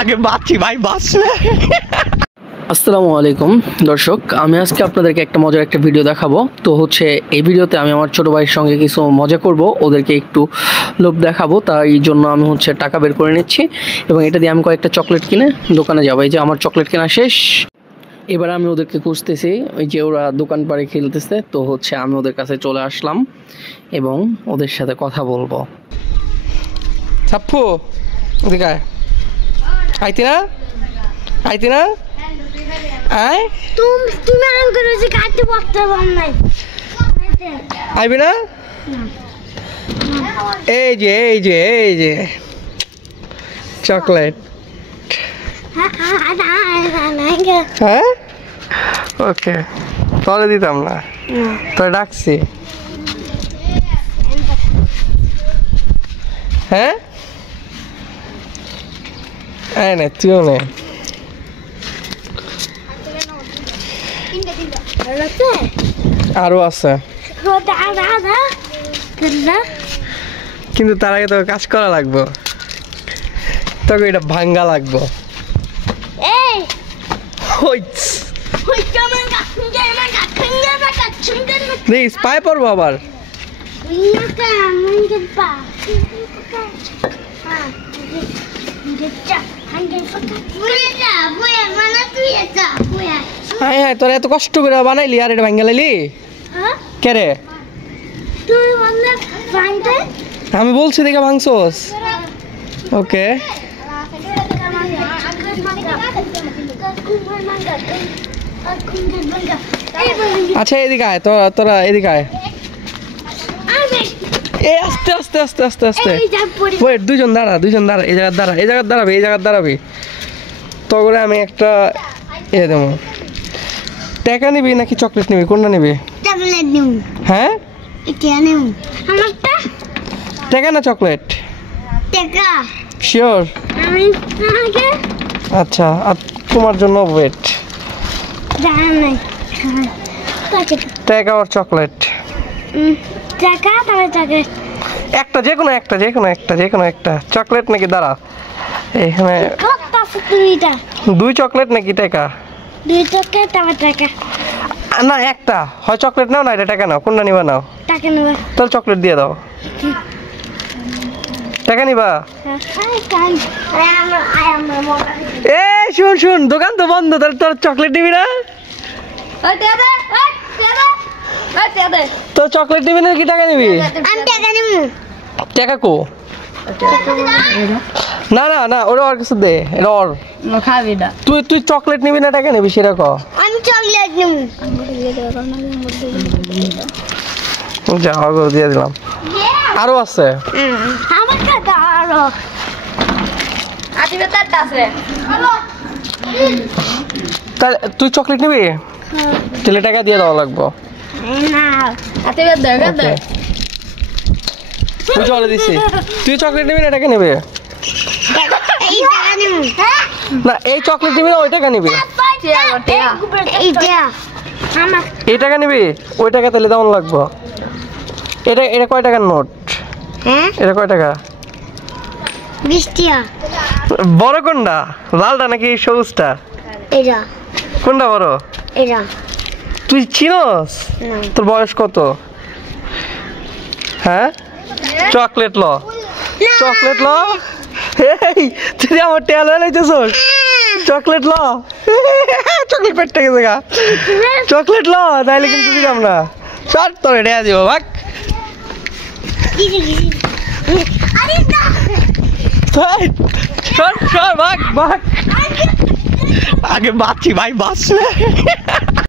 আগে বাঁচি ভাই, বাঁচলে। আসসালামু আলাইকুম দর্শক, আমি আজকে আপনাদেরকে একটা মজার একটা ভিডিও দেখাবো। তো হচ্ছে এই ভিডিওতে আমি আমার ছোটো ভাইয়ের সঙ্গে কিছু মজা করব, ওদেরকে একটু লোভ দেখাবো। তাই জন্য আমি হচ্ছে টাকা বের করে নিচ্ছি এবং এটা দিয়ে আমি কয়েকটা চকলেট কিনে দোকানে যাবো। এই যে আমার চকলেট কেনা শেষ, এবার আমি ওদেরকে খুঁজতেছি। ওই যে ওরা দোকান পাড়ে খেলতেছে, তো হচ্ছে আমি ওদের কাছে চলে আসলাম এবং ওদের সাথে কথা বলবো। ছাপ্পু ওদিকে আইতি না, আইতি না, আয় তুমি আমাকে রোজ কাটতে বসতে পার নাই, আইবি না? এই যে এই যে এই যে চকলেট। হ্যাঁ ওকে, তোরে দিতাম না, তোরে ডাকছি। হ্যাঁ এই নে, তুইও নে। আরো আছে, কিন্তু তার আগে তোকে কাজ করা লাগবে, তোকে এটা ভাঙ্গা লাগবে। পায়ে পড়বো আবার। হ্যাঁ হ্যাঁ, তোরা এত কষ্ট করে বানাইলি আর এটা ভাঙ্গা লাইলি কে রে? আমি বলছি দেখে ভাঙছোস। ওকে আচ্ছা, এদিকে আয়, তোরা এদিকে আয়। এই আস্তে আস্তে আস্তে আস্তে আস্তে ওয়েট, দুইজন দাঁড়া, দুইজন দাঁড়া, এই জায়গায় দাঁড়া, এই জায়গায় দাঁড়াবি, এই জায়গায় দাঁড়াবি। তো করে আমি একটা দেবো। টাকা নিবি নাকি চকলেট নিবি, কোনটা নিবি? হ্যাঁ টাকা না চকলেট? শিওর? আচ্ছা, আর তোমার জন্য ওয়েট। টাকা আর চকলেট, একটা যে কোনো একটা, যে কোনো একটা, যে কোনো একটা। চকলেট নাকি দাঁড়া এখানে, দুই চকলেট নাকি টাকা? না একটা, হয় চকলেট নাও না এটা টাকা নাও, কোনটা নিবা? নাও তাহলে চকলেট দিয়ে দাও। টাকা নিবা? এ শুন শুন, দোকান তো বন্ধ, তাহলে তোর চকলেট নিবি না? তোর চকলেট নিবি নাকি টাকা নিবি? টাকা কো? না না না, ওরা আর কিছু দে, এটা ওর খাবি না। তুই চকলেট নিবি না টাকা নিবি সেটা কো। আমি চকলেট নিব। যাও গো, দিয়ে দিলাম। আরো আছে, আমার কাছে আরো আছে। তাহলে তুই চকলেট নিবি? তাহলে টাকা দিয়ে দেওয়া লাগবো। তুই চলে দিছি, তুই চকলেট নিবি না টাকা নিবি? না এই চকলেট নিবি না ওই টাকা নিবি? এই টাকা নিবি, ওই টাকা তাহলে দেওয়া লাগবো। এটা এটা কয় টাকার নোট? এটা কয় টাকা? 20 টাকা। বড় কোনটা, লালটা নাকি সবুজটা? এটা। কোনটা বড়? এটা। তুই চিনস? তোর বয়স কত? হ্যাঁ চকলেট ল, চকলেট ল। এই তুই আমার টেল লাইতেছস, চকলেট ল। চকলেট পেটটা গেছে গা, চকলেট ল, তাইলে কিন্তু দিলাম না। চল তোর এটা দিব, ভাগ। ভাগ ভাগ, আগে বাঁচি ভাই, বাঁচলে।